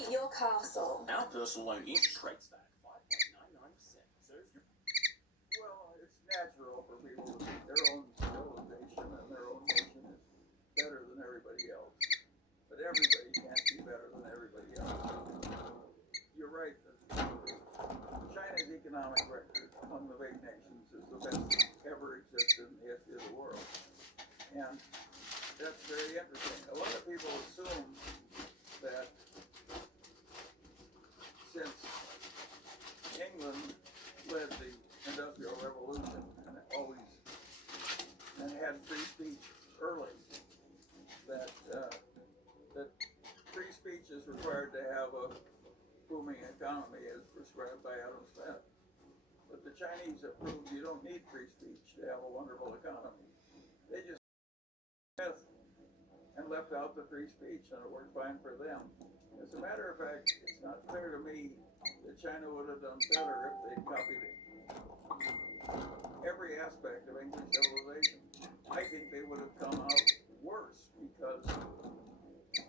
Decorate your castle. Our personal loan interest rate's that 5.99%. So if you're... Well, it's natural for people to think their own civilization and their own nation is better than everybody else. But everybody can't be better than everybody else. You're right that China's economic record among the big nations is the best ever existed in the history of the world. And that's very interesting. A lot of people assume that since England led the Industrial Revolution and had free speech early, that free speech is required to have a booming economy as prescribed by Adam Smith. But the Chinese have proved you don't need free speech to have a wonderful economy. They just Smith and left out the free speech, and it worked fine for them. As a matter of fact, it's not clear to me that China would have done better if they'd copied every aspect of English civilization. I think they would have come out worse because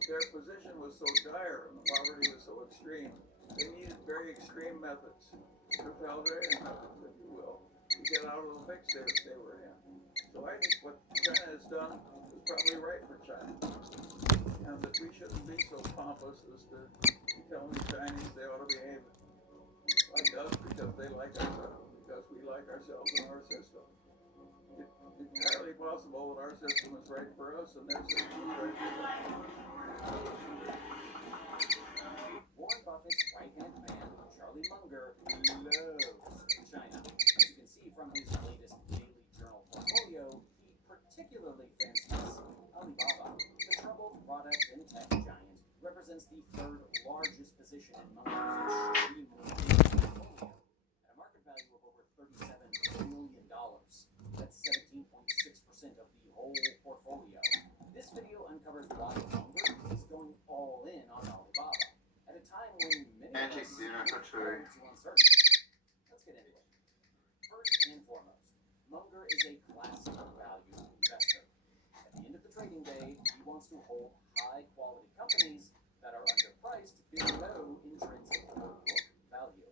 their position was so dire and the poverty was so extreme. They needed very extreme methods, totalitarian methods, if you will, to get out of the fix they were in. So I think what China has done is probably right for China. And that we shouldn't be so pompous as to tell the Chinese they ought to behave like us because they like ourselves, because we like ourselves and our system. It's entirely possible that our system is right for us and their system is right for them. Warren Buffett's right-hand man, Charlie Munger, loves China. As you can see from his latest daily journal portfolio, he particularly fancies Alibaba. The troubled product and tech giant represents the third largest position in Munger's extremely big portfolio, at a market value of over $37 million. That's 17.6% of the whole portfolio. This video uncovers why Munger is going all in on Alibaba at a time when many of us look forward to uncertainty. Let's get into it. First and foremost, Munger is a classic value investor. At the end of the trading day, he wants to hold high-quality companies that are underpriced below intrinsic or book value.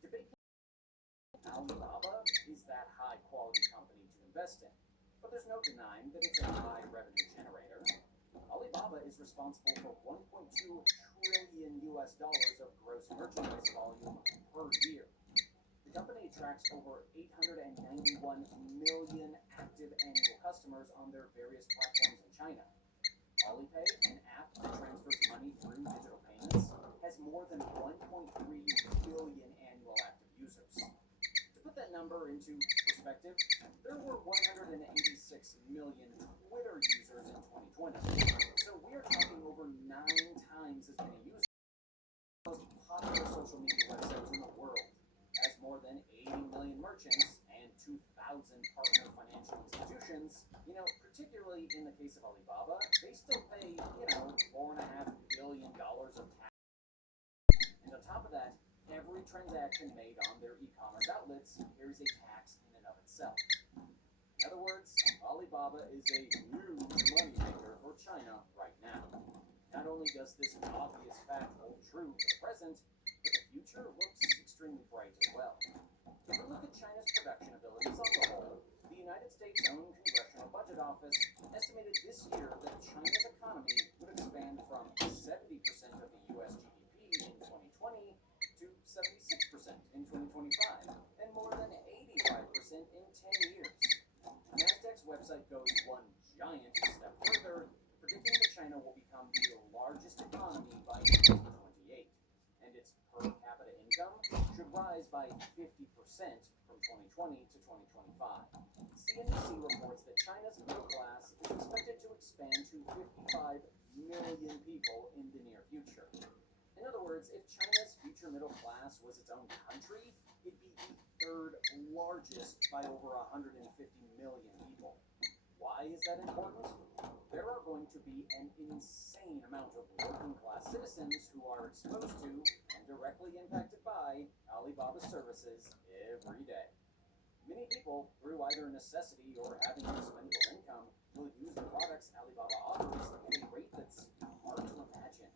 Debate Alibaba is that high-quality company to invest in, but there's no denying that it's a high revenue generator. Alibaba is responsible for $1.2 trillion of gross merchandise volume per year. The company attracts over 891 million active annual customers on their various platforms in China. Alipay, an app that transfers money through digital payments, has more than 1.3 billion annual active users. To put that number into perspective, there were 186 million Twitter users in 2020. So we are talking over 9 times as many users. The most popular social media websites in the world, has more than 80 million merchants and 2,000 partner financial institutions. Particularly in the case of Alibaba, they still pay, $4.5 billion of tax. And on top of that, every transaction made on their e-commerce outlets carries a tax in and of itself. In other words, Alibaba is a huge moneymaker for China right now. Not only does this obvious fact hold true for the present, but the future looks extremely bright as well. If we look at China's production abilities on the whole, the United States' own Congressional Budget Office estimated this year that China's economy would expand from 70% of the U.S. GDP in 2020 to 76% in 2025, and more than 85% in 10 years. NASDAQ's website goes one giant step further, predicting that China will become the largest economy by 2028, and its per capita income should rise by 50% from 2020 to 2025. CNBC reports that China's middle class is expected to expand to 55 million people in the near future. In other words, if China's future middle class was its own country, it'd be the third largest by over 150 million people. Why is that important? There are going to be an insane amount of working-class citizens who are exposed to and directly impacted by Alibaba services every day. Many people, through either necessity or having expendable income, will use the products Alibaba offers at a rate that's hard to imagine.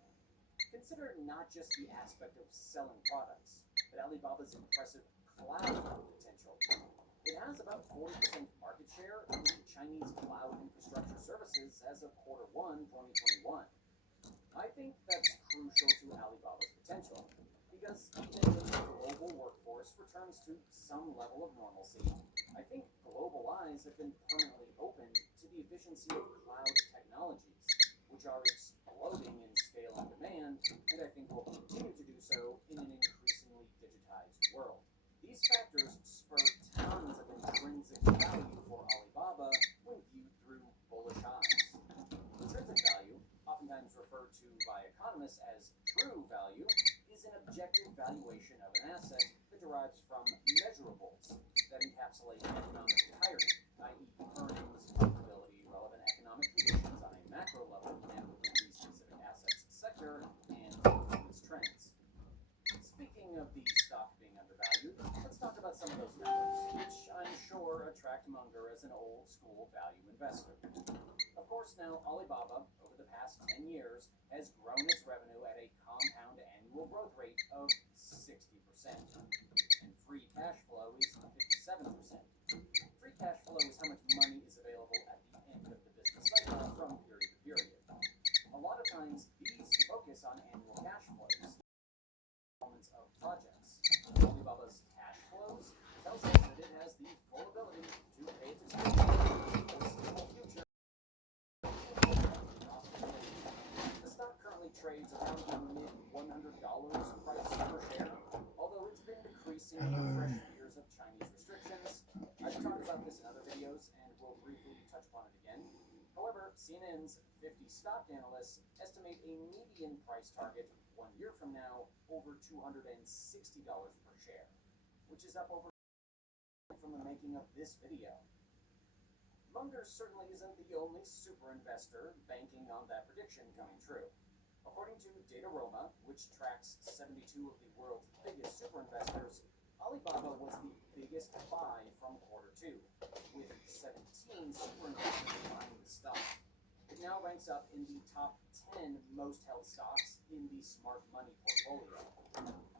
Consider not just the aspect of selling products, but Alibaba's impressive cloud potential. It has about 40% market share in the Chinese cloud infrastructure services as of Q1 2021. I think that's crucial to Alibaba's potential, because even if the global workforce returns to some level of normalcy, I think global eyes have been permanently opened to the efficiency of cloud technologies, which are exploding in scale and demand, and I think will continue to do so in an increasingly digitized world. These factors spur tons of intrinsic value for Alibaba when viewed through bullish eyes. Intrinsic value, oftentimes referred to by economists as true value, is an objective valuation of an asset that derives from measurables that encapsulate economic entirety, i.e. earnings, profitability, relevant economic conditions on a macro level and within the specific asset's sector, and its trends. Speaking of the stock being undervalued, let's talk about some of those numbers, which I'm sure attract Munger as an old school value investor. Of course, now Alibaba, over the past 10 years, has grown its revenue at a compound annual growth rate of 60%, and free cash flow is 57%. Free cash flow is how much money is available at the end of the business cycle from period to period. A lot of times, these focus on annual cash flows, of projects. Alibaba's cash flows tells us that it has the full ability to pay its expenses, foreseeable future. The stock currently trades around the mid $100 price per share, although it's been decreasing in the fresh years of Chinese restrictions. I've talked about this in other videos and will briefly touch upon it again. However, CNN's 50 stock analysts estimate a median price target 1 year from now over $260 per share, which is up over from the making of this video. Munger certainly isn't the only super investor banking on that prediction coming true. According to Dataroma, which tracks 72 of the world's biggest super investors, Alibaba was the biggest buy from Q2, with 17 super investors buying the stock. It now ranks up in the top 10 most held stocks in the smart money portfolio.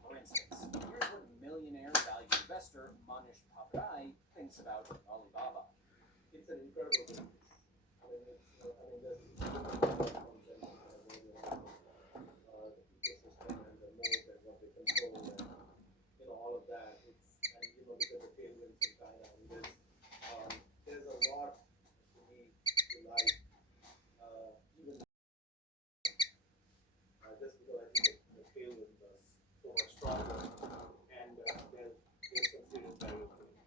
For instance, here's what millionaire value investor Manish Papadai thinks about Alibaba. It's an incredible business. There's the ecosystem and the moat and what they control and all of that. Look at the tailwinds in China. There's a lot to me to like. Even just because I think the tailwinds are so much stronger, and there's some serious value to it.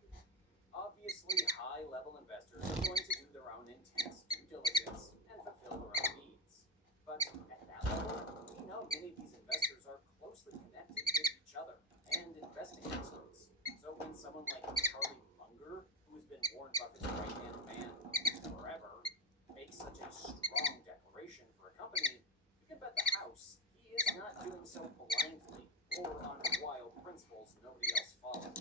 Obviously, high-level investors are going to do their own intense due diligence and fulfill their own needs. But at that level, we know many of these investors are closely connected with each other and investing experts. So when someone like Charlie Munger, who's been Warren Buffett's right-hand man forever, makes such a strong declaration for a company, you can bet the house he is not doing so blindly or on wild principles nobody else follows.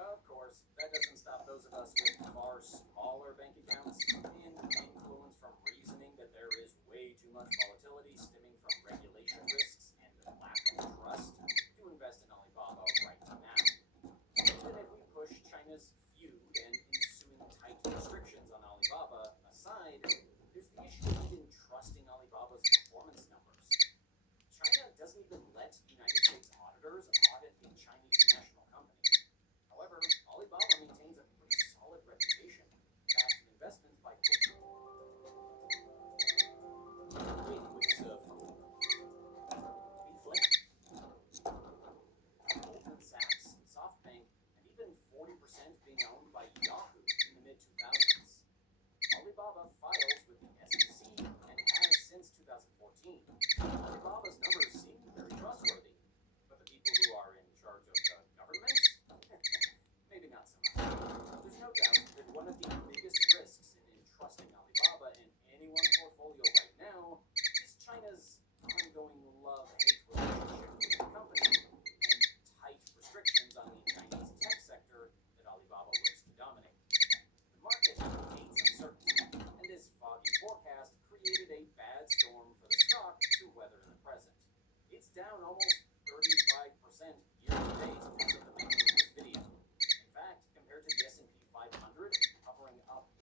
Of course, that doesn't stop those of us with far smaller bank accounts and influence from reasoning that there is way too much volatility stemming from regulation risks and lack of trust to invest in Alibaba right now. Even if we push China's feud and ensuing tight restrictions on Alibaba aside, there's the issue of even trusting Alibaba's performance numbers. China doesn't even let United States auditors audit a Chinese national company. However, Alibaba maintains a pretty solid reputation, backed in investments by Goldman Sachs, SoftBank, and even 40% being owned by Yahoo in the mid-2000s. Alibaba files with the SEC and has since 2014. Alibaba's numbers seem very trustworthy, but the people who are in charge of the government? Maybe not so much. There's no doubt that one of the biggest risks in entrusting Alibaba in anyone's portfolio right now is China's ongoing love-hate relationship with the company and tight restrictions on the Chinese tech sector that Alibaba looks to dominate. The market hates uncertainty, and this foggy forecast created a bad storm for the stock to weather in the present. down almost 35% year to date.